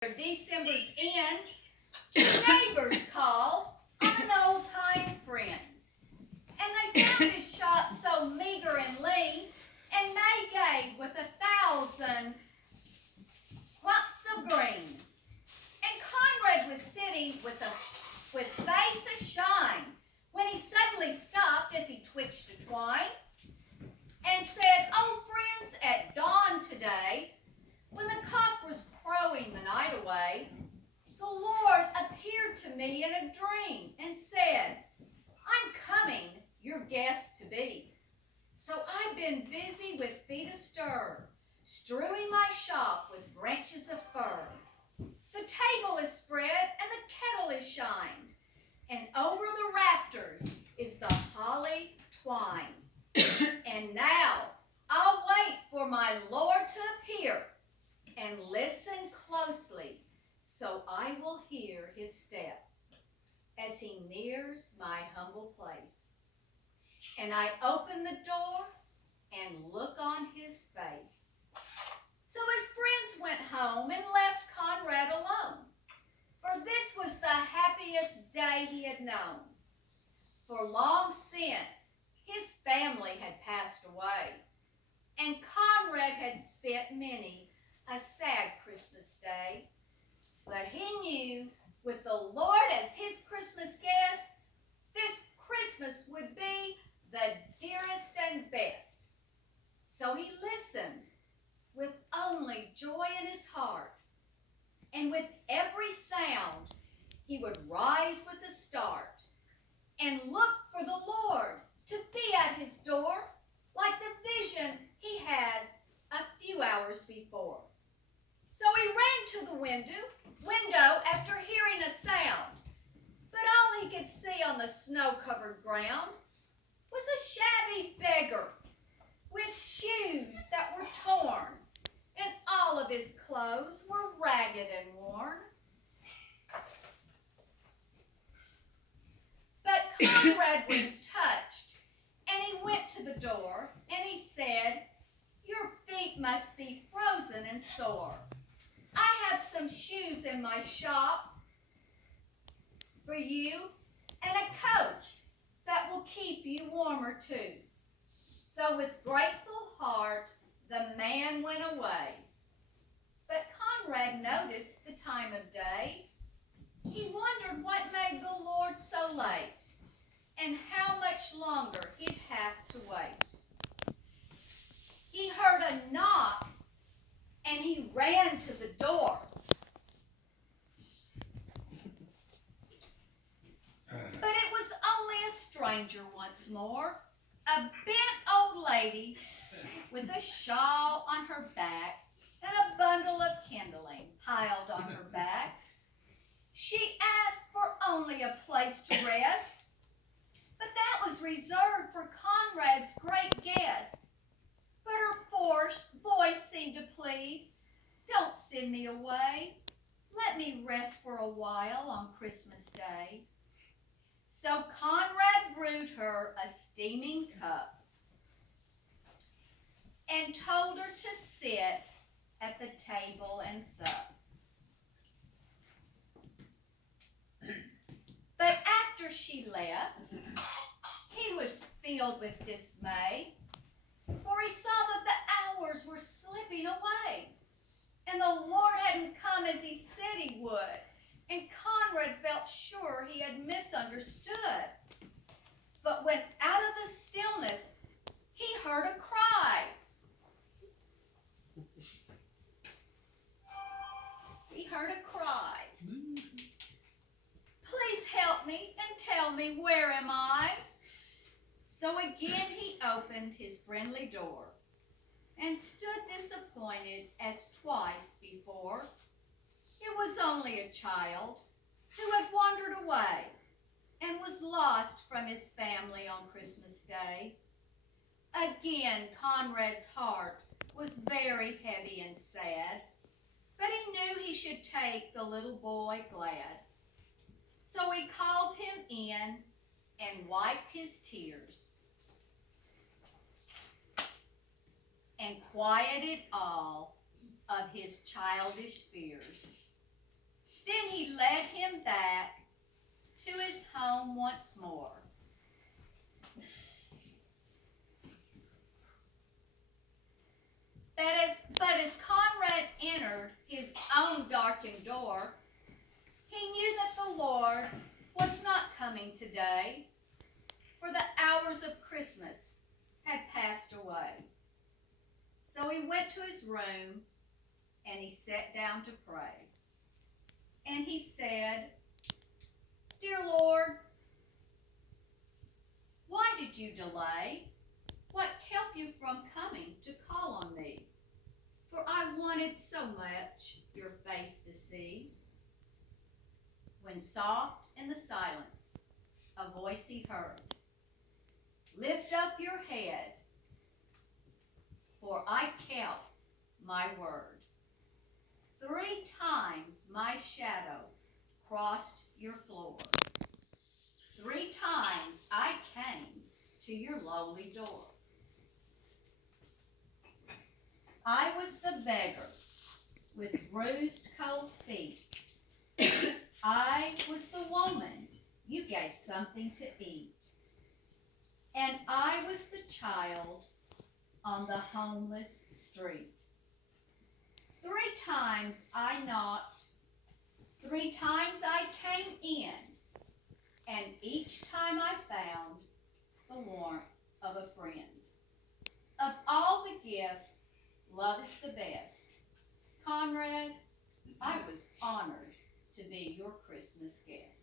December's end, two neighbors called on an old-time friend. And they found his shop so meager and lean, and May gave with 1,000 clumps of green. And Conrad was sitting with face ashine when he suddenly stopped as he twitched a twine and said, "Oh, friends, at dawn today, when the cock was crowing the night away, the Lord appeared to me in a dream and said, 'I'm coming, your guest to be.' So I've been busy with feet astir, strewing my shop with branches of fir. The table is spread and the kettle is shined, and over the rafters is the holly twined. And now I'll wait for my Lord to appear and listen closely, so I will hear his step as he nears my humble place. And I open the door and look on his face." So his friends went home and left Conrad alone, for this was the happiest day he had known. For long since his family had passed away, and Conrad had spent many a sad Christmas day. But he knew, with the Lord as his Christmas guest, this Christmas would be the dearest and best. So he listened with only joy in his heart, and with every sound he would rise with a start and look for the Lord to be at his door, like the vision he had a few hours before. So he ran to the window after hearing a sound, but all he could see on the snow-covered ground was a shabby beggar with shoes that were torn, and all of his clothes were ragged and worn. But Conrad was touched, and he went to the door, and he said, "Your feet must be frozen and sore. I have some shoes in my shop for you, and a coat that will keep you warmer too." So with grateful heart, the man went away. But Conrad noticed the time of day. He wondered what made the Lord so late, and how much longer he'd have to wait. He heard a knock, and he ran to the door. But it was only a stranger once more, a bent old lady with a shawl on her back and a bundle of kindling piled on her back. She asked for only a place to rest, but that was reserved for Conrad's great guest. But her voice seemed to plead, "Don't send me away. Let me rest for a while on Christmas Day." So Conrad brewed her a steaming cup and told her to sit at the table and sup. But after she left, he was filled with dismay, for he saw that the hours were slipping away, and the Lord hadn't come as he said he would, and Conrad felt sure he had misunderstood. But when out of the stillness he heard a cry. He heard a cry. "Please help me and tell me, where am I?" So again he opened his friendly door and stood disappointed as twice before. It was only a child who had wandered away and was lost from his family on Christmas Day. Again Conrad's heart was very heavy and sad, but he knew he should take the little boy glad. So he called him in and wiped his tears and quieted all of his childish fears. back to his home once more. But as Conrad entered his own darkened door, he knew that the Lord was not coming today, for the hours of Christmas had passed away. So he went to his room and he sat down to pray. And he said, "Dear Lord, why did you delay? What kept you from coming to call on me? For I wanted so much your face to see." When soft in the silence, a voice he heard, "Lift up your head, for I count my word. 3 times my shadow crossed your floor. 3 times I came to your lowly door. I was the beggar with bruised cold feet. I was the woman you gave something to eat. And I was the child on the homeless street. 3 times I knocked, 3 times I came in, and each time I found the warmth of a friend. Of all the gifts, love is the best. Conrad, I was honored to be your Christmas guest."